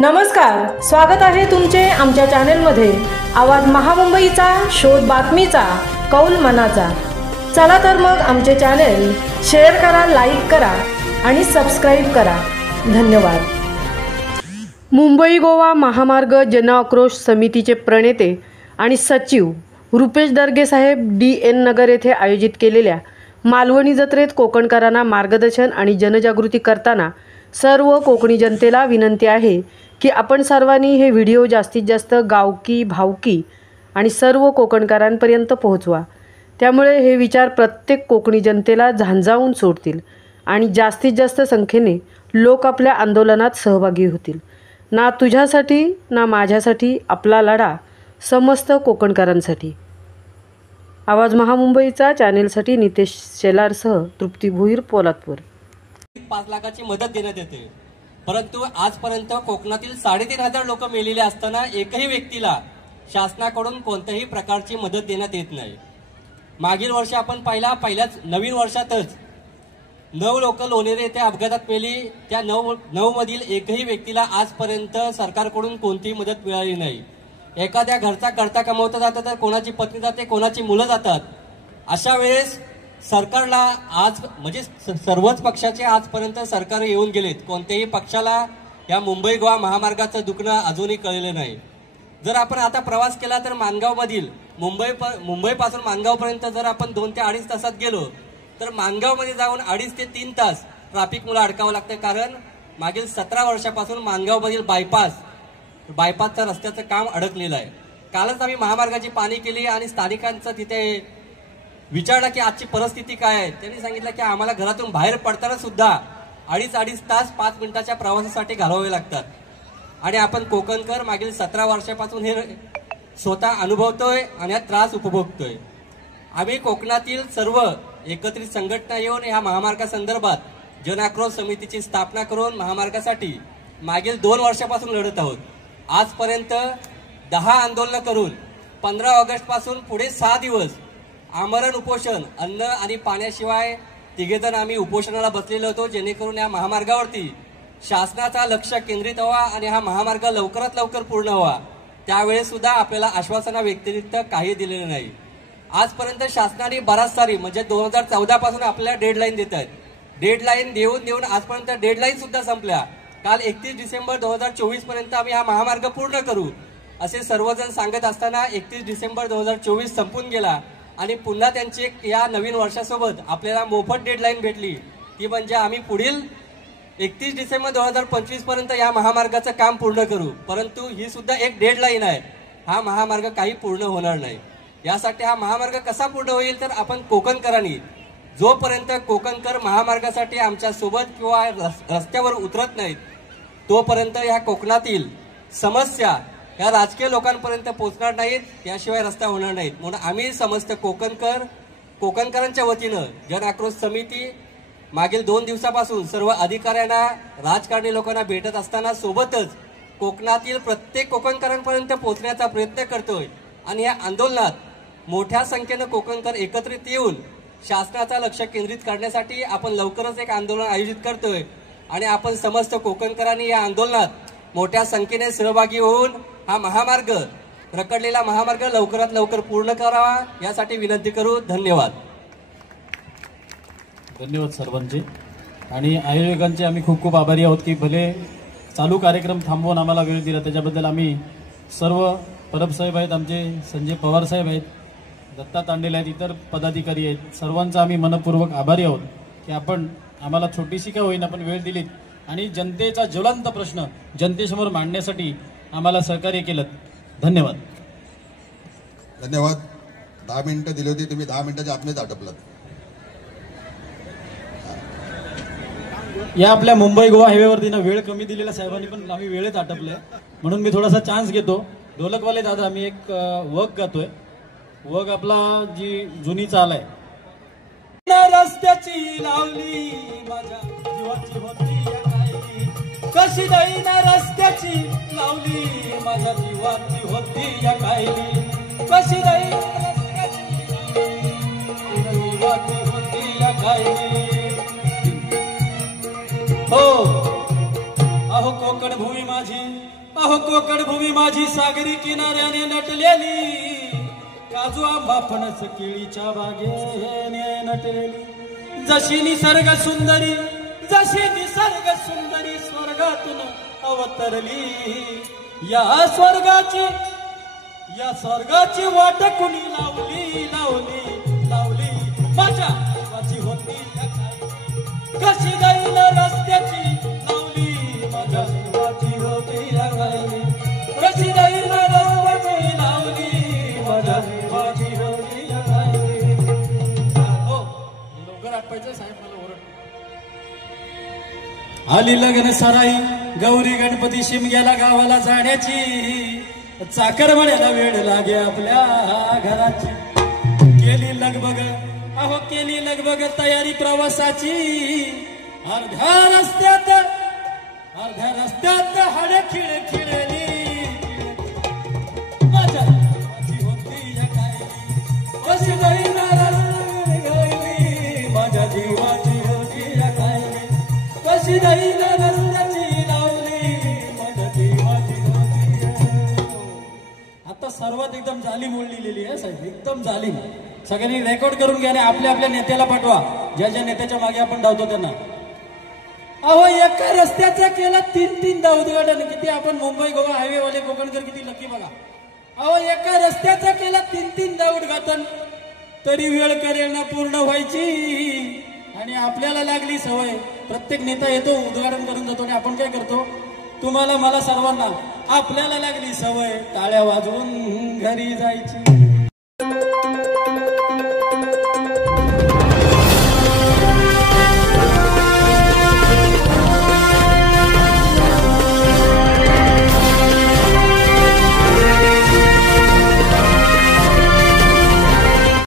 नमस्कार, स्वागत आहे तुमचे आमच्या चॅनेलमध्ये। आवाज महामुंबईचा, शोध बातमीचा, कौल मनाचा। चला तर मग आमचे चॅनेल शेअर करा, लाईक करा आणि सबस्क्राइब करा। धन्यवाद। मुंबई गोवा महामार्ग जनआक्रोश समितीचे प्रणेते आणि सचिव रुपेश दर्गे साहेब DN नगर येथे आयोजित केलेल्या मालवणी जत्रेत कोकणकरांना मार्गदर्शन आणि जनजागृती करताना सर्व कोकणी जनतेला विनंती आहे की आपण सर्वांनी हे व्हिडिओ जास्तीत जास्त गावकी, भावकी आणि सर्व कोकणकरांपर्यंत पोहोचवा। त्यामुळे हे विचार प्रत्येक कोकणी जनतेला झांजावून सोडतील आणि जास्तीत जास्त संख्येने लोक आपल्या आंदोलनात सहभागी होतील। ना तुझ्यासाठी ना माझ्यासाठी, आपला लढा समस्त कोकणकरांसाठी। आवाज महामुंबईचा चॅनेलसाठी नितेश शेलारसह तृप्ती भोईर, पोलादपूर। 5 लाखाची मदत देण्यात येते, परंतु आजपर्यंत कोकणातील 3,500 लोक मेलेले असताना एकही व्यक्तीला शासनाकडून कोणत्याही प्रकारची मदत देण्यात येत नाही। मागील वर्षी आपण पहिल्याच नवीन वर्षातच 9 लोक लोणेरे येथे अपघातात मेली। त्या 9 मधील एकही व्यक्तीला आजपर्यंत सरकारकडून कोणतीही मदत मिळाली नाही। एखाद्या घरचा करता कमवता जातं तर कोणाची पत्नी जाते, कोणाची मुलं जातात। अशा वेळेस सरकारला आज म्हणजे सर्वच पक्षाचे आजपर्यंत सरकार येऊन गेलेत, कोणत्याही पक्षाला या मुंबई गोवा महामार्गाचं दुखणं अजूनही कळलेलं नाही। जर आपण आता प्रवास केला तर माणगावमधील मुंबईपासून माणगावपर्यंत जर आपण 2 ते 2.5 तासात गेलो तर माणगावमध्ये जाऊन 2.5 ते 3 तास ट्रॅफिकमुळे अडकावं लागतं, कारण मागील 17 वर्षापासून माणगावमधील बायपासचं रस्त्याचं काम अडकलेलं आहे। कालच आम्ही महामार्गाची पाहणी केली आणि स्थानिकांचं तिथे विचारलं की आजची परिस्थिती काय आहे। त्यांनी सांगितलं की आम्हाला घरातून बाहेर पडताना सुद्धा 2.5 तास 5 मिनिटाच्या प्रवासासाठी घालवावे लागतात। आणि आपण कोकणकर मागील 17 वर्षापासून हे स्वतः अनुभवतोय आणि हा त्रास उपभोगतोय। आम्ही कोकणातील सर्व एकत्रित संघटना येऊन या महामार्गासंदर्भात जनआक्रोश समितीची स्थापना करून महामार्गासाठी मागील 2 वर्षापासून लढत आहोत। आजपर्यंत 10 आंदोलन करून 15 ऑगस्ट पासून पुढे 6 दिवस आमरण उपोषण, अन्न आणि पाण्याशिवाय 3 जण आम्ही उपोषणाला बसलेलो होतो, जेणेकरून या महामार्गावरती शासनाचा लक्ष केंद्रित व्हावा आणि हा महामार्ग लवकरात लवकर पूर्ण व्हावा। त्यावेळेस सुद्धा आपल्याला आश्वासना व्यतिरिक्त काही दिलेलं नाही। आजपर्यंत शासनाने बराच सारी म्हणजे 2014 पासून आपल्याला डेडलाईन देत आहेत। डेडलाईन देऊन आजपर्यंत डेडलाईन सुद्धा संपल्या। काल 31 डिसेंबर 2024 पर्यंत आम्ही हा महामार्ग पूर्ण करू असे सर्वजण सांगत असताना 31 डिसेंबर 2024 संपून गेला आणि पुन्हा त्यांची या नवीन वर्षासोबत आपल्याला मोफत डेडलाईन भेटली, ती म्हणजे आम्ही पुढील 31 डिसेंबर 2025 पर्यंत या महामार्गाचं काम पूर्ण करू। परंतु ही सुद्धा एक डेडलाईन आहे, हा महामार्ग काही पूर्ण होणार नाही। यासाठी हा महामार्ग कसा पूर्ण होईल तर आपण कोकणकरांनी जोपर्यंत कोकणकर महामार्गासाठी आमच्या सोबत किंवा रस्त्यावर उतरत नाहीत तोपर्यंत या कोकणातील समस्या या राजकीय लोकांपर्यंत पोहोचणार नाहीत, त्याशिवाय रस्ता होणार नाहीत। म्हणून आम्ही समस्त कोकणकरांच्या वतीनं जनआक्रोश समिती मागील 2 दिवसापासून सर्व अधिकाऱ्यांना, राजकारणी लोकांना भेटत असताना सोबतच कोकणातील प्रत्येक कोकणकरांपर्यंत पोहोचण्याचा प्रयत्न करतोय। आणि या आंदोलनात मोठ्या संख्येनं कोकणकर एकत्रित येऊन शासनाचं लक्ष केंद्रित करण्यासाठी आपण लवकरच एक आंदोलन आयोजित करतोय आणि आपण समस्त कोकणकरांनी या आंदोलनात मोठ्या संख्येने सहभागी होऊन हा महामार्ग, रखडलेला महामार्ग लवकरात लवकर पूर्ण करावा यासाठी विनंती करू। धन्यवाद। धन्यवाद सर्वांचे आणि आयोजकांचे आम्ही खूप खूप आभारी आहोत की भले चालू कार्यक्रम थांबवून आम्हाला वेळ दिला, त्याच्याबद्दल आम्ही सर्व परब साहेब आहेत, आमचे संजय पवार साहेब आहेत, दत्ता तांडेल आहेत, इतर पदाधिकारी आहेत, सर्वांचा आम्ही मनपूर्वक आभारी आहोत की आपण आम्हाला छोटीशी का होईना पण वेळ दिलीत आणि जनतेचा ज्वलंत प्रश्न जनतेसमोर मांडण्यासाठी आम्हाला सहकार्य केलं। धन्यवाद। धन्यवाद। 10 मिनिटं दिली होती, तुम्ही 10 मिनिटाच्या आतमध्ये आटपलात। या आपल्या मुंबई गोवा हायवेवरती ना वेळ कमी दिलेल्या साहेबांनी पण आम्ही वेळेत आटपले, म्हणून मी थोडासा चान्स घेतो। ढोलकवाले दादा, आम्ही एक वग गातोय। वग आपला जी जुनी चाल आहे, रस्त्याची लावली माझ्या जीवाची होती कशी दैना रस्त्याची लावली माझ्या जीवाची होती या कायली, कशी दैना जीवाची होती या कायली। हो अहो कोकण भूमी माझी अहो कोकण भूमी माझी सागरी किनाऱ्याने नटलेली, काजू आंबा फणस केळीच्या बागेने नटलेली, जशी निसर्ग सुंदरी स्वर्गातून अवतरली, या स्वर्गाची वाट कुणी लावली माझ्या जीवाची होती कशी जाईल रस्त्याची लावली, माझ्या जीवाची होती कशी जाईल रस्त्याची लावली, माझ्या जीवाची होती लवकर आटपायचं साहेब, मला ओरड. आली लग्न सराई गौरी गणपती शिमग्याला गावाला जाण्याची, चाकर म्हणायला वेळ लागे आपल्या घराची, केली लगबग तयारी प्रवासाची, अर्ध्या रस्त्यात हाडे खिळली, माझ्या जीवाची होती काय कशी जाईल माझ्या जीवाची होती काय कशी जाईल रस्त्याची लावली, माझ्या जीवाची होती. आता सर्वात एकदम जालीम लिहिलेली आहे साहेब, एकदम जालीम. सगळ्यांनी रेकॉर्ड करून घ्या आणि आपल्या आपल्या नेत्याला पाठवा, ज्या नेत्याच्या मागे आपण धावतो त्यांना. अहो एका रस्त्याचा केला 3-3दा उद्घाटन. किती आपण मुंबई गोवा हायवे वाले कोकणकर किती लकी बघा. अहो एका रस्त्याचा केला 3-3दा उद्घाटन, तरी वेळ करेल ना पूर्ण व्हायची. आणि आपल्याला लागली सवय, प्रत्येक नेता येतो उद्घाटन करून जातो आणि आपण काय करतो, तुम्हाला मला सर्वांना आपल्याला लागली सवय टाळ्या वाजवून घरी जायची.